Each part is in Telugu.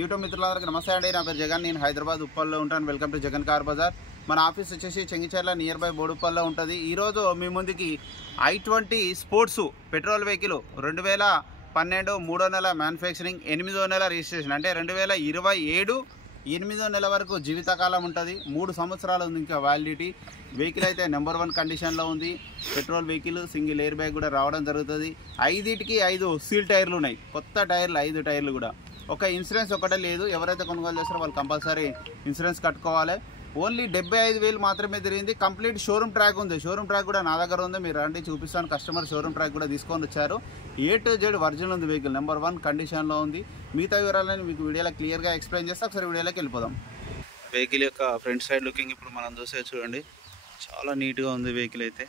యూట్యూబ్ మిత్రులందరికీ నమస్తే అండి. నా పేరు జగన్. నేను హైదరాబాద్ ఉప్పల్లో ఉంటాను. Welcome to Jagan Car Bazaar. మన ఆఫీస్ వచ్చేసి చెంగిచెర్ల నియర్ బై బోడుప్పల్లో ఉంటుంది. ఈరోజు మీ ముందుకి i20 స్పోర్ట్స్ పెట్రోల్ వెహికల్ 2012 3వ నెల మ్యానుఫ్యాక్చరింగ్ 8వ నెల రిజిస్ట్రేషన్ అంటే 2027 8వ నెల వరకు జీవితకాలం ఉంటుంది. 3 సంవత్సరాలు ఉంది ఇంకా వ్యాలిడిటీ. వెహికల్ అయితే నెంబర్ 1 కండిషన్లో ఉంది. Petrol vehicle, single air bag కూడా రావడం జరుగుతుంది. 5కి 5 సీల్ టైర్లు ఉన్నాయి. కొత్త టైర్లు 5 టైర్లు కూడా. ఒక ఇన్సూరెన్స్ ఒకటే లేదు. ఎవరైతే కొనుగోలు చేస్తారో వాళ్ళు కంపల్సరీ ఇన్సూరెన్స్ కట్టుకోవాలి. ఓన్లీ 75,000 మాత్రమే తిరిగింది. కంప్లీట్ షోరూమ్ ట్రాక్ ఉంది. షోరూమ్ ట్రాక్ కూడా నా దగ్గర ఉంది. మీరు రండి చూపిస్తాను. కస్టమర్ షోరూమ్ ట్రాక్ కూడా తీసుకొని వచ్చారు. A to Z ఒరిజినల్ ఉంది. వెహికల్ నెంబర్ 1 కండిషన్లో ఉంది. మిగతా వివరాలని మీకు వీడియోలో క్లియర్గా ఎక్స్ప్లెయిన్ చేస్తే ఒకసారి వీడియోలోకి వెళ్ళిపోదాం. వెహికల్ యొక్క ఫ్రంట్ సైడ్ లుకింగ్ ఇప్పుడు మనం చూసే చూడండి. చాలా నీట్గా ఉంది వెహికల్ అయితే.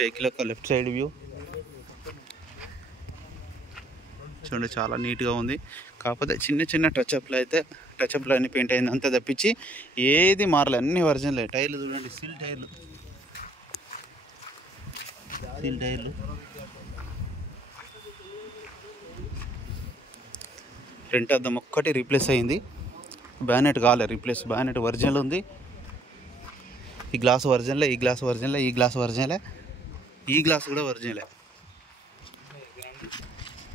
వెహికల్ యొక్క లెఫ్ట్ సైడ్ వ్యూ చూడండి, చాలా నీట్గా ఉంది. కాకపోతే చిన్న చిన్న టచ్అప్లు అన్నీ పెయింట్ అయింది అంతా తప్పించి ఏది మారలే, అన్ని ఒరిజినల్. టైర్లు చూడండి, సీల్ టైర్లు. ఫ్రంట్ అద్దం ఒక్కటి రీప్లేస్ అయింది. బ్యానెట్ కాలే రీప్లేస్. బ్యానెట్ ఒరిజినల్ ఉంది. ఈ గ్లాస్ ఒరిజినలే, ఈ గ్లాస్ ఒరిజినలే, ఈ గ్లాస్ ఒరిజినలే, ఈ గ్లాస్ కూడా ఒరిజినలే.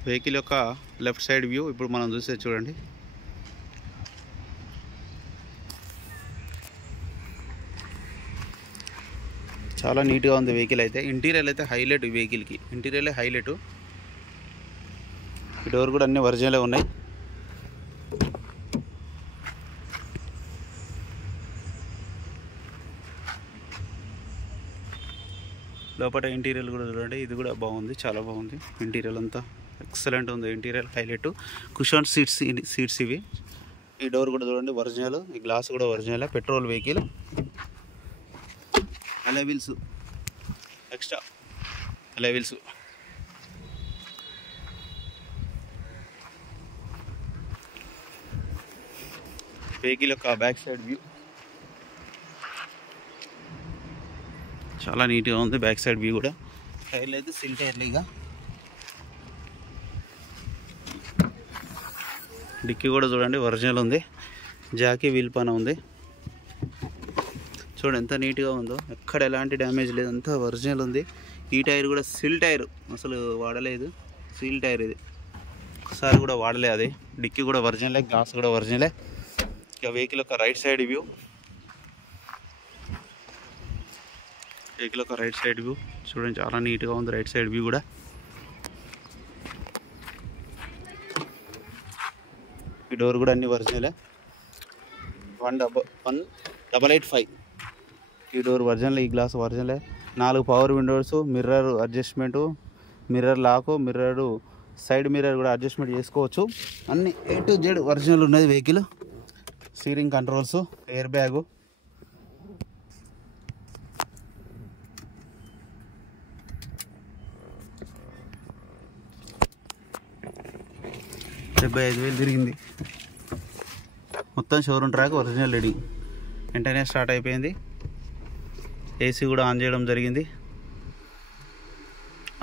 వెహికల్ యొక్క లెఫ్ట్ సైడ్ వ్యూ ఇప్పుడు మనం చూసే చూడండి. చాలా నీట్గా ఉంది వెహికల్ అయితే. ఇంటీరియర్ అయితే హైలైట్. ఈ వెహికల్కి ఇంటీరియర్లే హైలైట్. ఈ డోర్ కూడా అన్ని ఒరిజినలే ఉన్నాయి. లోపల ఇంటీరియర్ కూడా చూడండి. ఇది కూడా బాగుంది, చాలా బాగుంది. ఇంటీరియర్ అంతా ఎక్సలెంట్ ఉంది. Interior highlight. కుషన్ సీట్స్ ఇవి. ఈ డోర్ కూడా చూడండి ఒరిజినల్. ఈ గ్లాస్ కూడా ఒరిజినల్. Petrol vehicle. అలై వీల్స్, ఎక్స్ట్రా అలై వీల్స్. వెహికల్ యొక్క బ్యాక్ సైడ్ వ్యూ చాలా నీట్గా ఉంది. బ్యాక్ సైడ్ వ్యూ కూడా. టైర్లు అయితే సిల్ టైర్లు. ఇక డిక్కీ కూడా చూడండి ఒరిజినల్ ఉంది. జాకీ వీల్ పైన ఉంది. చూడండి ఎంత నీట్గా ఉందో. ఎక్కడ ఎలాంటి డ్యామేజ్ లేదు, అంతా ఒరిజినల్ ఉంది. ఈ టైర్ కూడా సిల్ టైర్, అసలు వాడలేదు. సీల్ టైర్ ఇది, ఒకసారి కూడా వాడలే. అది డిక్కీ కూడా ఒరిజినలే, గ్లాస్ కూడా ఒరిజినలే. ఇక వెహికల్ యొక్క రైట్ సైడ్ వ్యూ. వెహికల్ యొక్క రైట్ సైడ్ వ్యూ చూడండి, చాలా నీట్గా ఉంది. రైట్ సైడ్ వ్యూ కూడా. ఈ డోర్ కూడా అన్ని ఒరిజినలే. 1885 ఈ డోర్ ఒరిజినల్. ఈ గ్లాస్ ఒరిజినలే. 4 power windows, mirror adjustment, mirror lock, mirror side mirror కూడా అడ్జస్ట్మెంట్ చేసుకోవచ్చు. అన్ని A to Z ఒరిజినల్ ఉన్నది vehicle. Steering controls, air bag, $75,000 తిరిగింది. మొత్తం షోరూమ్ ట్రాక్ ఒరిజినల్ రీడింగ్. వెంటనే స్టార్ట్ అయిపోయింది. ఏసీ కూడా ఆన్ చేయడం జరిగింది.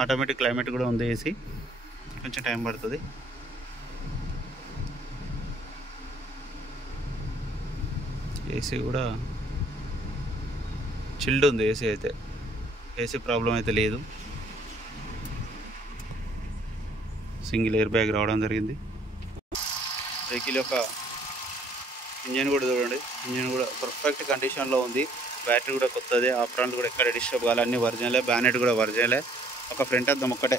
ఆటోమేటిక్ క్లైమేట్ కూడా ఉంది. ఏసీ కొంచెం టైం పడుతుంది. ఏసీ కూడా చిల్డ్ ఉంది. ఏసీ అయితే ఏసీ ప్రాబ్లం అయితే లేదు. సింగిల్ ఎయిర్ బ్యాగ్ రావడం జరిగింది. వెహికల్ యొక్క ఇంజన్ కూడా చూడండి. ఇంజన్ కూడా పర్ఫెక్ట్ కండిషన్లో ఉంది. బ్యాటరీ కూడా కొత్తదే. ఆప్రాన్లు కూడా ఎక్కడ డిస్టర్బ్ కావాలి, అన్నీ ఒరిజినలే. బ్యానెట్ కూడా ఒరిజినలే. ఒక ఫ్రంట్ అద్దం ఒక్కటే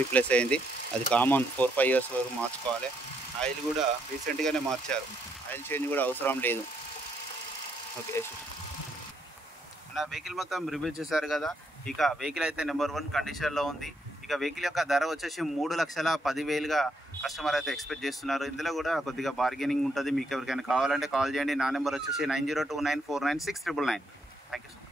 రీప్లేస్ అయింది. అది కామన్. 4-5 ఇయర్స్ వరకు మార్చుకోవాలి. ఆయిల్ కూడా రీసెంట్గానే మార్చారు. ఆయిల్ చేంజ్ కూడా అవసరం లేదు. ఓకే, నా వెహికల్ మొత్తం రివ్యూ చేశారు కదా. ఇక వెహికల్ అయితే నెంబర్ 1 కండిషన్లో ఉంది. ఇక వెహికల్ యొక్క ధర వచ్చేసి 3,10,000గా కస్టమర్ అయితే ఎక్స్పెక్ట్ చేస్తున్నారు. ఇందులో కూడా కొద్దిగా బార్గెనింగ్ ఉంటుంది. మీకు ఎవరికైనా కావాలంటే కాల్ చేయండి. నా నెంబర్ వచ్చేసి 9029496999. Thank you so much.